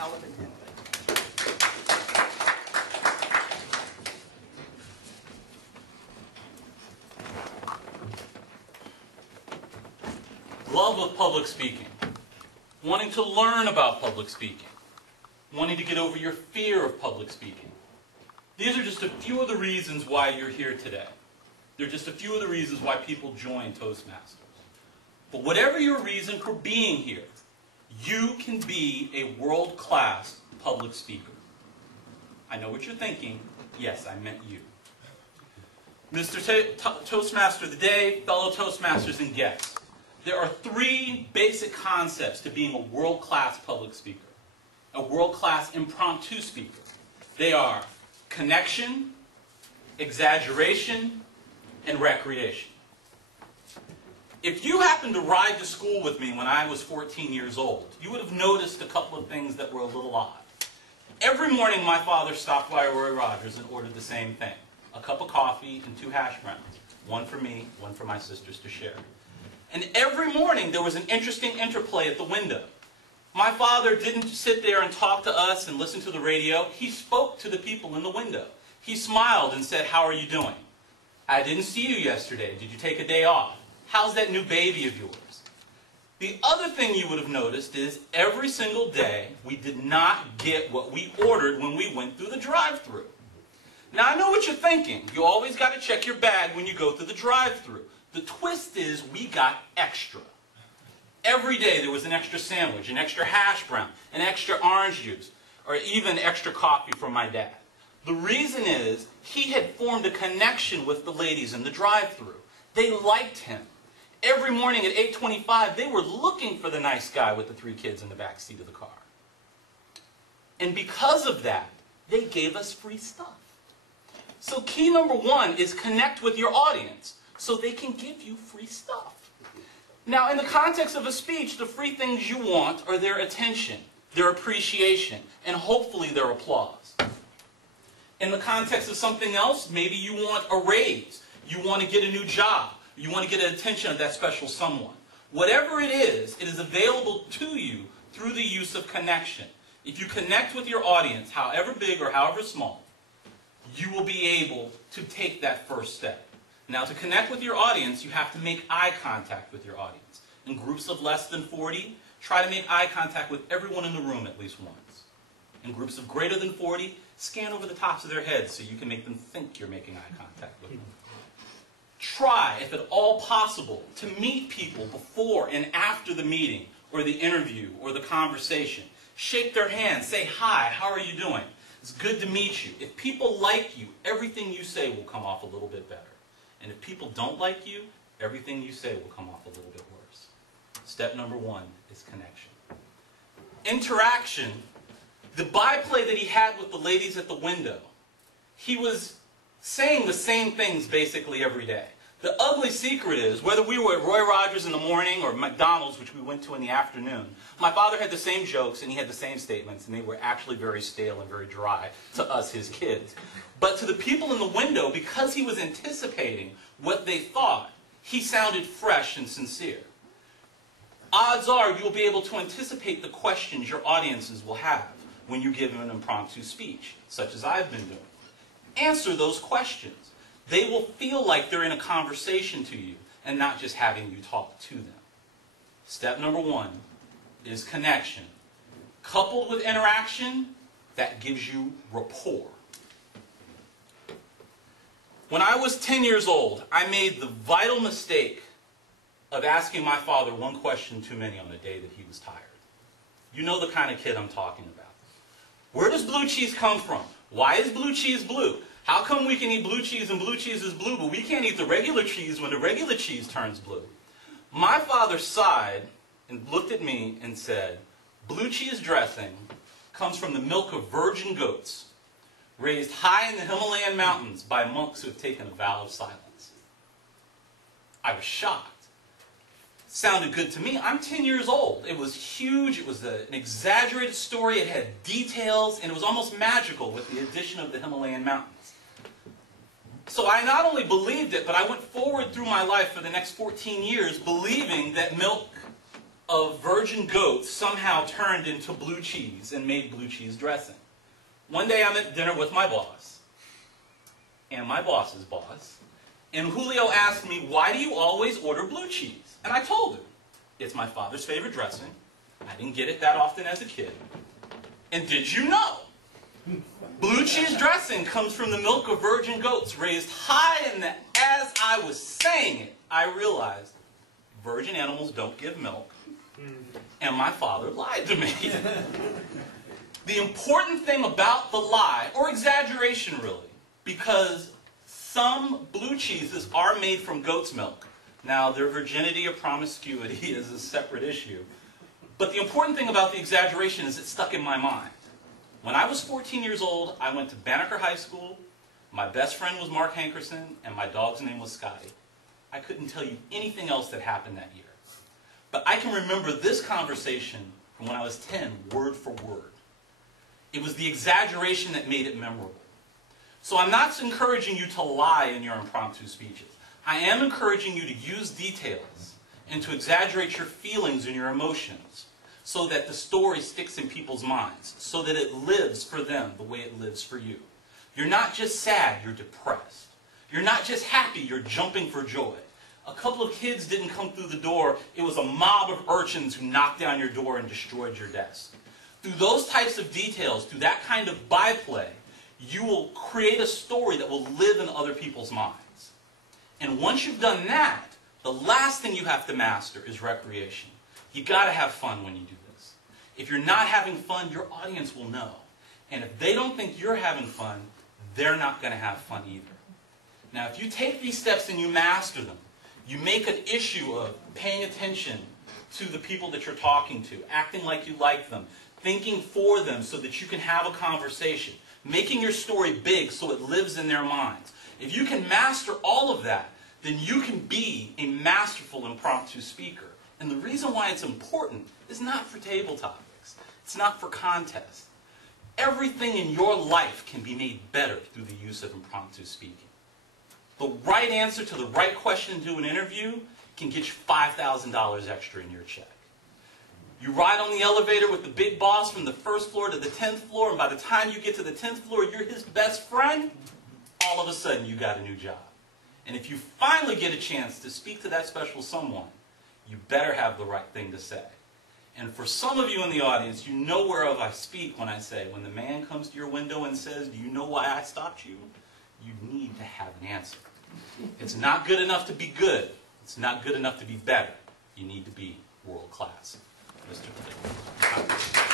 Alton Henley. Love of public speaking, wanting to learn about public speaking, wanting to get over your fear of public speaking. These are just a few of the reasons why you're here today. They're just a few of the reasons why people join Toastmasters. But whatever your reason for being here, you can be a world-class public speaker. I know what you're thinking. Yes, I meant you. Mr. Toastmaster of the day, fellow Toastmasters, and guests. There are three basic concepts to being a world-class public speaker, a world-class impromptu speaker. They are connection, exaggeration, and recreation. If you happened to ride to school with me when I was 14 years old, you would have noticed a couple of things that were a little odd. Every morning my father stopped by Roy Rogers and ordered the same thing, a cup of coffee and 2 hash browns, one for me, one for my sisters to share. And every morning there was an interesting interplay at the window. My father didn't sit there and talk to us and listen to the radio. He spoke to the people in the window. He smiled and said, "How are you doing? I didn't see you yesterday. Did you take a day off? How's that new baby of yours?" The other thing you would have noticed is every single day we did not get what we ordered when we went through the drive-thru. Now I know what you're thinking. You always got to check your bag when you go through the drive-thru. The twist is we got extra. Every day there was an extra sandwich, an extra hash brown, an extra orange juice, or even extra coffee from my dad. The reason is he had formed a connection with the ladies in the drive-thru. They liked him. Every morning at 8:25, they were looking for the nice guy with the 3 kids in the back seat of the car. And because of that, they gave us free stuff. So key number 1 is connect with your audience so they can give you free stuff. Now, in the context of a speech, the free things you want are their attention, their appreciation, and hopefully their applause. In the context of something else, maybe you want a raise, you want to get a new job, you want to get the attention of that special someone. Whatever it is available to you through the use of connection. If you connect with your audience, however big or however small, you will be able to take that first step. Now, to connect with your audience, you have to make eye contact with your audience. In groups of less than 40, try to make eye contact with everyone in the room at least once. In groups of greater than 40, scan over the tops of their heads so you can make them think you're making eye contact with them. Try, if at all possible, to meet people before and after the meeting or the interview or the conversation. Shake their hand, say hi, how are you doing? It's good to meet you. If people like you, everything you say will come off a little bit better. And if people don't like you, everything you say will come off a little bit worse. Step number 1 is connection. Interaction, the byplay that he had with the ladies at the window, he was saying the same things basically every day. The ugly secret is, whether we were at Roy Rogers in the morning or McDonald's, which we went to in the afternoon, my father had the same jokes and he had the same statements, and they were actually very stale and very dry to us, his kids. But to the people in the window, because he was anticipating what they thought, he sounded fresh and sincere. Odds are you'll be able to anticipate the questions your audiences will have when you give them an impromptu speech, such as I've been doing. Answer those questions. They will feel like they're in a conversation to you and not just having you talk to them. Step number 1 is connection. Coupled with interaction, that gives you rapport. When I was 10 years old, I made the vital mistake of asking my father one question too many on the day that he was tired. You know the kind of kid I'm talking about. Where does blue cheese come from? Why is blue cheese blue? How come we can eat blue cheese and blue cheese is blue, but we can't eat the regular cheese when the regular cheese turns blue? My father sighed and looked at me and said, "Blue cheese dressing comes from the milk of virgin goats, raised high in the Himalayan mountains by monks who have taken a vow of silence." I was shocked. Sounded good to me. I'm 10 years old. It was huge. It was an exaggerated story. It had details, and it was almost magical with the addition of the Himalayan mountains. So I not only believed it, but I went forward through my life for the next 14 years believing that milk of virgin goats somehow turned into blue cheese and made blue cheese dressing. One day I'm at dinner with my boss, and my boss's boss, and Julio asked me, why do you always order blue cheese? And I told him, it's my father's favorite dressing. I didn't get it that often as a kid. And did you know? Blue cheese dressing comes from the milk of virgin goats raised high in the... As I was saying it, I realized virgin animals don't give milk. And my father lied to me. The important thing about the lie, or exaggeration really, because some blue cheeses are made from goat's milk. Now, their virginity or promiscuity is a separate issue. But the important thing about the exaggeration is it stuck in my mind. When I was 14 years old, I went to Banneker High School. My best friend was Mark Hankerson, and my dog's name was Scotty. I couldn't tell you anything else that happened that year. But I can remember this conversation from when I was 10, word for word. It was the exaggeration that made it memorable. So I'm not encouraging you to lie in your impromptu speeches. I am encouraging you to use details and to exaggerate your feelings and your emotions so that the story sticks in people's minds, so that it lives for them the way it lives for you. You're not just sad, you're depressed. You're not just happy, you're jumping for joy. A couple of kids didn't come through the door, it was a mob of urchins who knocked down your door and destroyed your desk. Through those types of details, through that kind of byplay, you will create a story that will live in other people's minds. And once you've done that, the last thing you have to master is recreation. You've got to have fun when you do this. If you're not having fun, your audience will know. And if they don't think you're having fun, they're not going to have fun either. Now, if you take these steps and you master them, you make an issue of paying attention to the people that you're talking to, acting like you like them, thinking for them so that you can have a conversation, making your story big so it lives in their minds. If you can master all of that, then you can be a masterful impromptu speaker. And the reason why it's important is not for table topics. It's not for contests. Everything in your life can be made better through the use of impromptu speaking. The right answer to the right question to an interview can get you $5,000 extra in your check. You ride on the elevator with the big boss from the first floor to the 10th floor, and by the time you get to the 10th floor, you're his best friend. All of a sudden, you got a new job. And if you finally get a chance to speak to that special someone, you better have the right thing to say. And for some of you in the audience, you know whereof I speak when I say, when the man comes to your window and says, do you know why I stopped you? You need to have an answer. It's not good enough to be good. It's not good enough to be better. You need to be world class. Mr. Clayton.